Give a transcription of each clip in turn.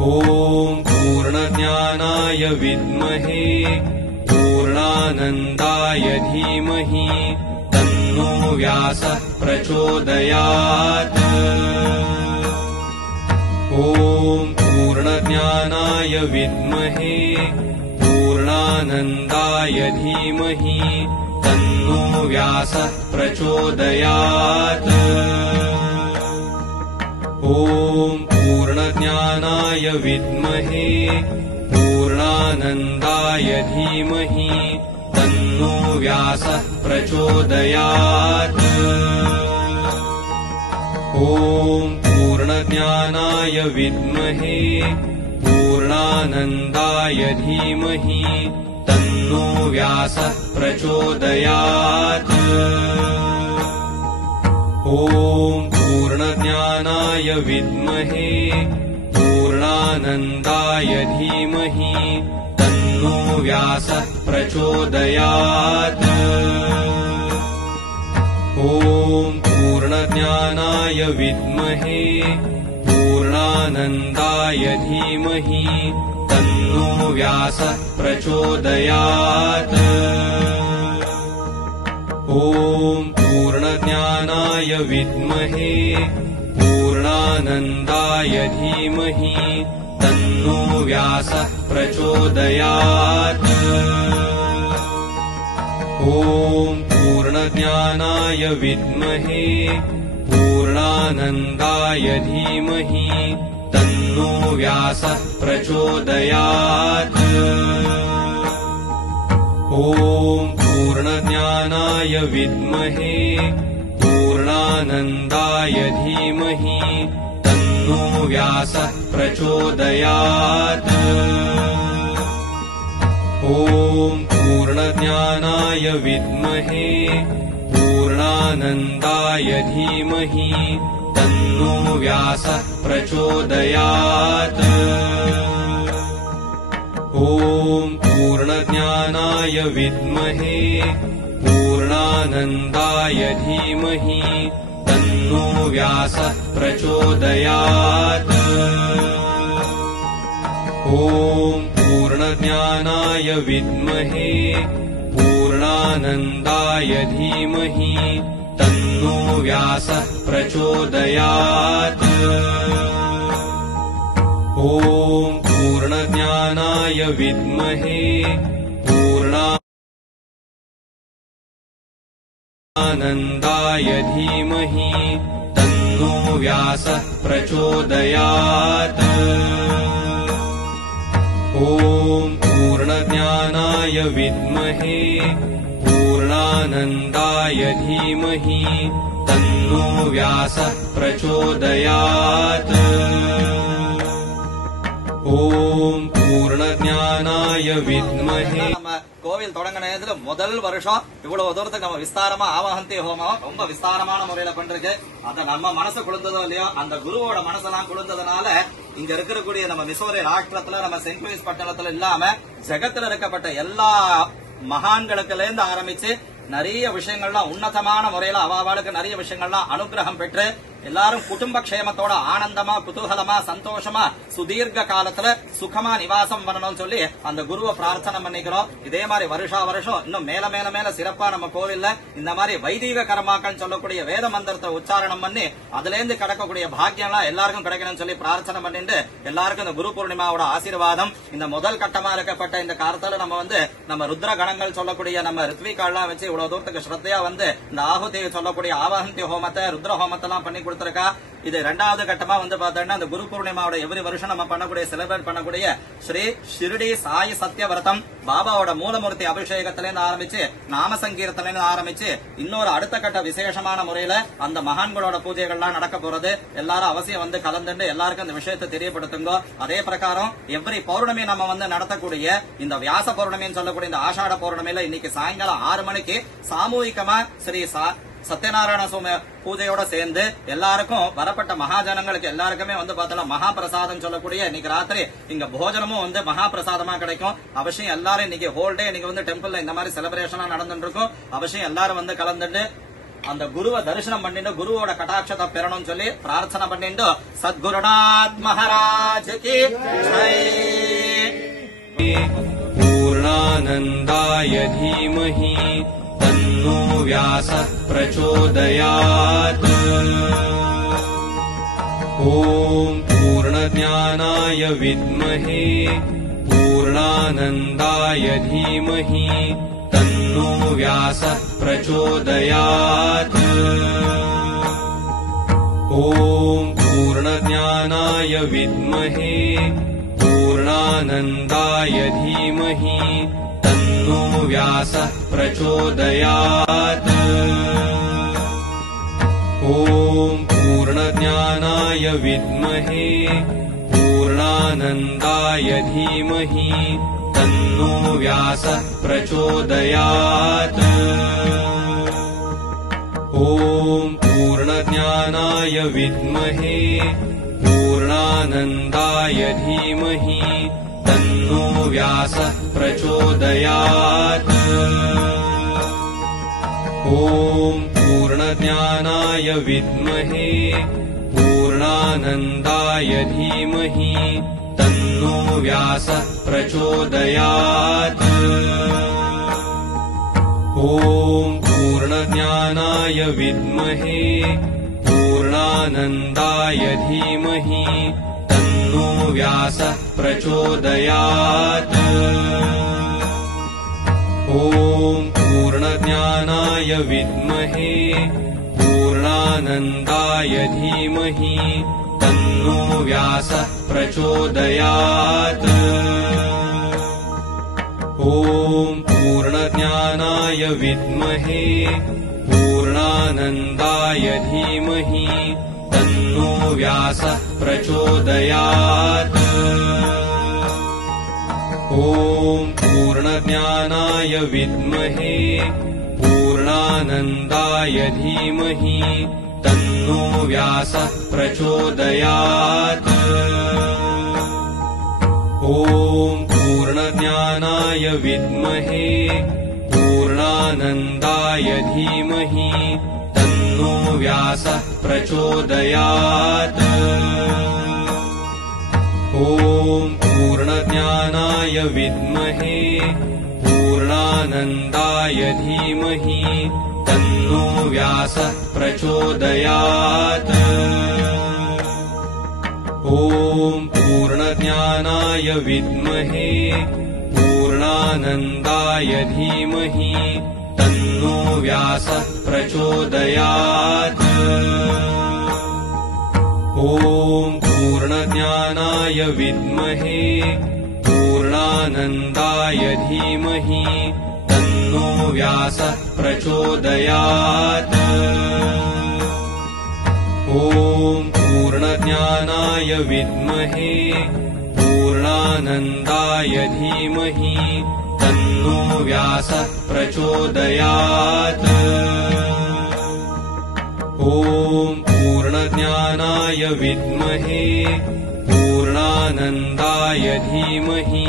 ॐ पूर्णज्ञानाय विद्महे पूर्णानन्दाय धीमहि तन्नो व्यासः प्रचोदयात्। ॐ पूर्णज्ञानाय विद्महे पूर्णानन्दाय धीमहि तन्नो व्यासः प्रचोदयात्। ॐ पूर्णज्ञानाय विद्महे पूर्णानन्दाय धीमहि तन्नो व्यासः प्रचोदयात्। ॐ पूर्णज्ञानाय विद्महे पूर्णानन्दाय धीमहि तन्नो व्यासः प्रचोदयात्। ॐ पूर्णज्ञानाय विद्महे पूर्णानन्दाय धीमहि तन्नो व्यासः प्रचोदयात्। ॐ पूर्णज्ञानाय विद्महे पूर्णानन्दाय धीमहि तन्नो व्यासः प्रचोदयात्। ॐ पूर्णज्ञानाय विद्महे पूर्णानन्दाय धीमहि तन्नो व्यासः प्रचोदयात्। ॐ पूर्णज्ञानाय विद्महे पूर्णानन्दाय धीमहि तन्नो व्यासः प्रचोदयात्। ॐ पूर्णज्ञानाय विद्महे पूर्णानन्दाय धीमहि तन्नो व्यासः प्रचोदयात्। ॐ पूर्णज्ञानाय विद्महे पूर्णानन्दाय धीमहि तन्नो व्यासः प्रचोदयात्। ॐ पूर्णज्ञानाय विद्महे पूर्णानन्दाय धीमहि तन्नो व्यासः प्रचोदयात्। ॐ पूर्णज्ञानाय विद्महे पूर्णानन्दाय धीमहि तन्नो व्यासः प्रचोदयात्। ॐ पूर्णज्ञानाय विद्महे पूर्णानन्दाय धीमहि तन्नो व्यासः प्रचोदयात्। ॐ पूर्णज्ञानाय विद्महे पूर्णानन्दाय धीमहि तन्नो व्यासः प्रचोदयात्। ॐ पूर्णज्ञानाय विद्महे கோவில் தொடங்கினதுல முதல் வருஷம் இவ்வளவு தூரத்துக்கு நம்ம விஸ்தாரமா ஆவாகந்தி ஹோமம் ரொம்ப விஸ்தாரமான முறையில பண்றது. அத நம்ம மனசு குளிர்ந்ததோ இல்லையோ அந்த குருவோட மனசெல்லாம் குளிர்ந்ததுனால இங்க இருக்கக்கூடிய நம்ம மிசோரி ராஷ்டிரத்துல நம்ம செயின்ட் லூயிஸ் பட்டணத்துல இல்லாம ஜெகத்துல இருக்கப்பட்ட எல்லா மகான்களுக்குல இருந்து ஆரம்பிச்சு நிறைய விஷயங்கள்லாம் உன்னதமான முறையில அவாவாளுக்கு நிறைய விஷயங்கள்லாம் அனுகிரகம் பெற்று எல்லாரும் குடும்ப க்ஷேமத்தோட ஆனந்தமா குதூகலமா சந்தோஷமா சுதீர்க்க காலத்துல சுகமா நிவாசம் பண்ணணும்னு சொல்லி அந்த குருவை பிரார்த்தனை பண்ணிக்கிறோம். இதே மாதிரி வருஷா வருஷம் இன்னும் மேல மேல மேல சிறப்பா நம்ம கோவில்ல இந்த மாதிரி வைதிக கர்மாக்கள் சொல்லக்கூடிய வேத மந்திரத்தை உச்சாரணம் பண்ணி அதுல இருந்து கிடைக்கக்கூடிய பாக்கியம்லாம் எல்லாருக்கும் கிடைக்கணும்னு சொல்லி பிரார்த்தனை பண்ணிட்டு எல்லாருக்கும் இந்த குரு பூர்ணிமாவோட ஆசீர்வாதம் இந்த முதல் கட்டமா இருக்கப்பட்ட இந்த காலத்துல நம்ம ருத்ர கணங்கள் சொல்லக்கூடிய நம்ம ரித்விகாலாம் வச்சு இவ்வளவு தூரத்துக்கு ஸ்ரத்தையா இந்த ஆகுதி சொல்லக்கூடிய ஆவாகந்தி ஹோமத்தை ருத்ர ஹோமத்தை எல்லாம் பண்ணி கொடுத்திருக்கா. இது இரண்டாவது கட்டமா பாத்தோம்னா அந்த குரு பூர்ணிமாவோட எவ்ரி வருஷம் நம்ம பண்ணக்கூடிய செலிபிரேட் பண்ணக்கூடிய ஸ்ரீ ஷிரடி சாய் சத்யவிரதம் பாபாவோட மூலமூர்த்தி அபிஷேகத்திலிருந்து ஆரம்பிச்சு நாம சங்கீர்த்தனிலிருந்து ஆரம்பிச்சு இன்னொரு அடுத்த கட்ட விசேஷமான முறையில அந்த மகான்களோட பூஜைகள்லாம் நடக்க போறது. எல்லாரும் அவசியம் கலந்துட்டு எல்லாருக்கும் இந்த விஷயத்தை தெரியப்படுத்துங்க. அதே பிரகாரம் எவ்ரி பௌர்ணமி நம்ம நடத்தக்கூடிய இந்த வியாச பௌர்ணமின்னு சொல்லக்கூடிய இந்த ஆஷாட பௌர்ணமியில இன்னைக்கு சாயங்காலம் 6 மணிக்கு சாமூகிகமா ஸ்ரீ சத்யநாராயண சுவாமி பூஜையோட சேர்ந்து எல்லாருக்கும் வரப்பட்ட மகாஜனங்களுக்கு எல்லாருக்குமே பார்த்தா மகாபிரசாதம் சொல்லக்கூடிய இன்னைக்கு ராத்திரி இங்க போஜனமும் மகாபிரசாதமா கிடைக்கும். அவசியம் எல்லாரும் இன்னைக்கு ஹோல் டே இன்னைக்கு டெம்பிள்ல இந்த மாதிரி செலிப்ரேஷனா நடந்துட்டு இருக்கும். அவசியம் எல்லாரும் கலந்துட்டு அந்த குருவை தரிசனம் பண்ணிட்டு குருவோட கடாட்சத்தை பெறணும்னு சொல்லி பிரார்த்தனை பண்ணிட்டு சத்குருநாத் மகாராஜ் கி ஜெய். पूर्णानन्दाय धीमहि तन्नो व्यासः प्रचोदयात्. ॐ पूर्णज्ञानाय विद्महे पूर्णानन्दाय धीमहि तन्नो व्यासः प्रचोदयात्. ॐ पूर्णज्ञानाय विद्महे पूर्णानन्दाय धीमहि तन्नो व्यासः प्रचोदयात्. ॐ पूर्णज्ञानाय विद्महे पूर्णानन्दाय धीमहि तन्नो व्यासः प्रचोदयात्. ॐ पूर्णज्ञानाय विद्महे पूर्णानन्दाय धीमहि तन्नो व्यासः प्रचोदयात्. ॐ पूर्णज्ञानाय विद्महे पूर्णानन्दाय धीमहि तन्नो व्यासः प्रचोदयात्. ॐ पूर्णज्ञानाय विद्महे पूर्णानन्दाय धीमहि तन्नो व्यासः प्रचोदयात्. ॐ पूर्णज्ञानाय विद्महे पूर्णानन्दाय धीमहि तन्नो व्यासः प्रचोदयात्. ॐ पूर्णज्ञानाय विद्महे पूर्णानन्दाय धीमहि तन्नो व्यासः प्रचोदयात्. ॐ पूर्णज्ञानाय विद्महे पूर्णानन्दाय धीमहि तन्नो व्यासः प्रचोदयात्. ॐ पूर्णज्ञानाय विद्महे पूर्णानन्दाय धीमहि तन्नो व्यासः प्रचोदयात्. ॐ पूर्णज्ञानाय विद्महे पूर्णानन्दाय धीमहि तन्नो व्यासः प्रचोदयात्. ॐ पूर्णज्ञानाय विद्महे पूर्णानन्दाय धीमहि तन्नो व्यासः प्रचोदयात्. ॐ पूर्णज्ञानाय विद्महे पूर्णानन्दाय धीमहि तन्नो व्यासः प्रचोदयात्. ॐ पूर्णज्ञानाय विद्महे पूर्णानन्दाय धीमहि तन्नो व्यासः प्रचोदयात्. ॐ पूर्णज्ञानाय विद्महे पूर्णानन्दाय धीमहि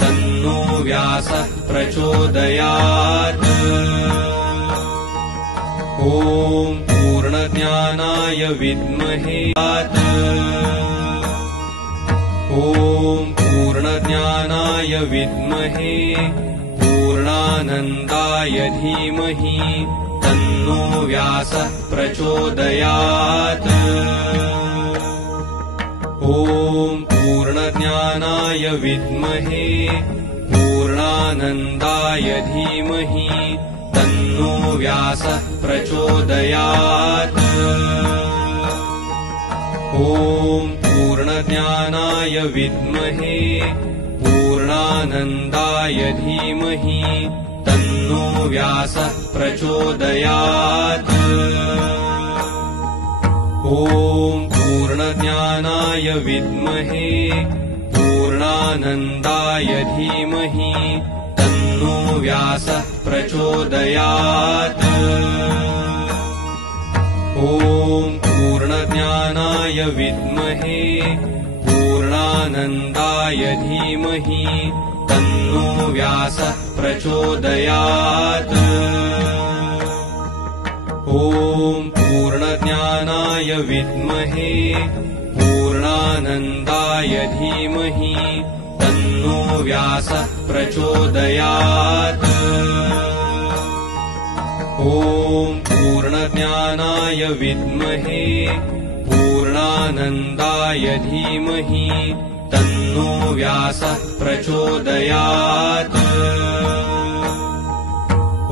तन्नो व्यासः प्रचोदयात्. ॐ पूर्णज्ञानाय विद्महे ॐ पूर्णज्ञानाय विद्महे पूर्णानन्दाय धीमहि तन्नो व्यासः प्रचोदयात्. ॐ पूर्णज्ञानाय विद्महे पूर्णानन्दाय धीमहि तन्नो व्यासः प्रचोदयात्. ॐ पूर्णज्ञानाय विद्महे पूर्णानन्दाय धीमहि तन्नो व्यासः प्रचोदयात्. ॐ पूर्णज्ञानाय विद्महे पूर्णानन्दाय धीमहि तन्नो व्यासः प्रचोदयात्. ॐ पूर्णज्ञानाय विद्महे पूर्णानन्दाय धीमहि तन्नो व्यासः प्रचोदयात्. ॐ पूर्णज्ञानाय विद्महे पूर्णानन्दाय धीमहि तन्नो व्यासः प्रचोदयात्। ॐ पूर्णज्ञानाय विद्महे पूर्णानन्दाय धीमहि तन्नो व्यासः प्रचोदयात्।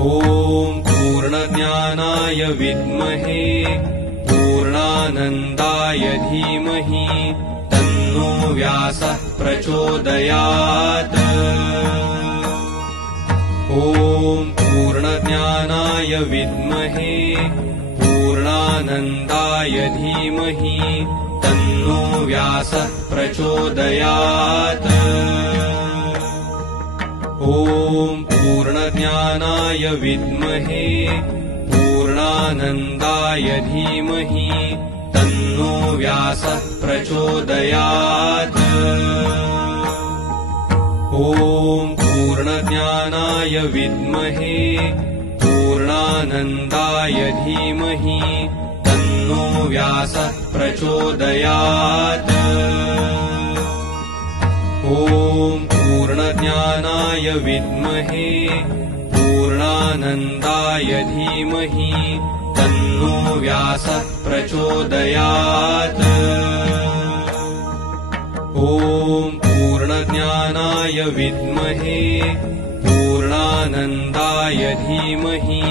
ॐ पूर्णज्ञानाय विद्महे पूर्णानन्दाय धीमहि तन्नो व्यासः प्रचोदयात्। ॐ पूर्णज्ञानाय विद्महे पूर्णानन्दाय धीमहि तन्नो व्यासः प्रचोदयात्। ॐ पूर्णज्ञानाय विद्महे पूर्णानन्दाय धीमहि तन्नो व्यासः प्रचोदयात्। ॐ पूर्णज्ञानाय विद्महे पूर्णानन्दाय धीमहि तन्नो व्यासः प्रचोदयात्। ॐ पूर्णज्ञानाय विद्महे पूर्णानन्दाय धीमहि तन्नो व्यासः प्रचोदयात्। ॐ पूर्णज्ञानाय विद्महे पूर्णानन्दाय धीमहि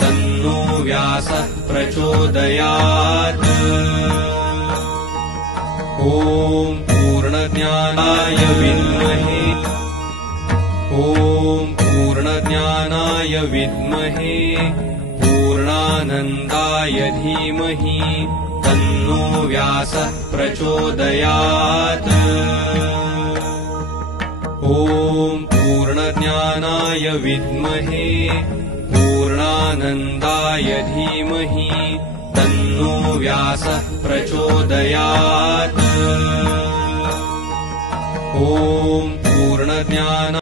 तन्नो व्यासः प्रचोदयात्। ॐ पूर्णज्ञानाय विद्महे ॐ पूर्णज्ञानाय विद्महे पूर्णानन्दाय धीमहि तन्नो व्यासः प्रचोदयात्। ॐ पूर्णज्ञानाय विद्महे पूर्णानन्दाय धीमहि तन्नो व्यासः प्रचोदयात्। ॐ पूर्णज्ञानाय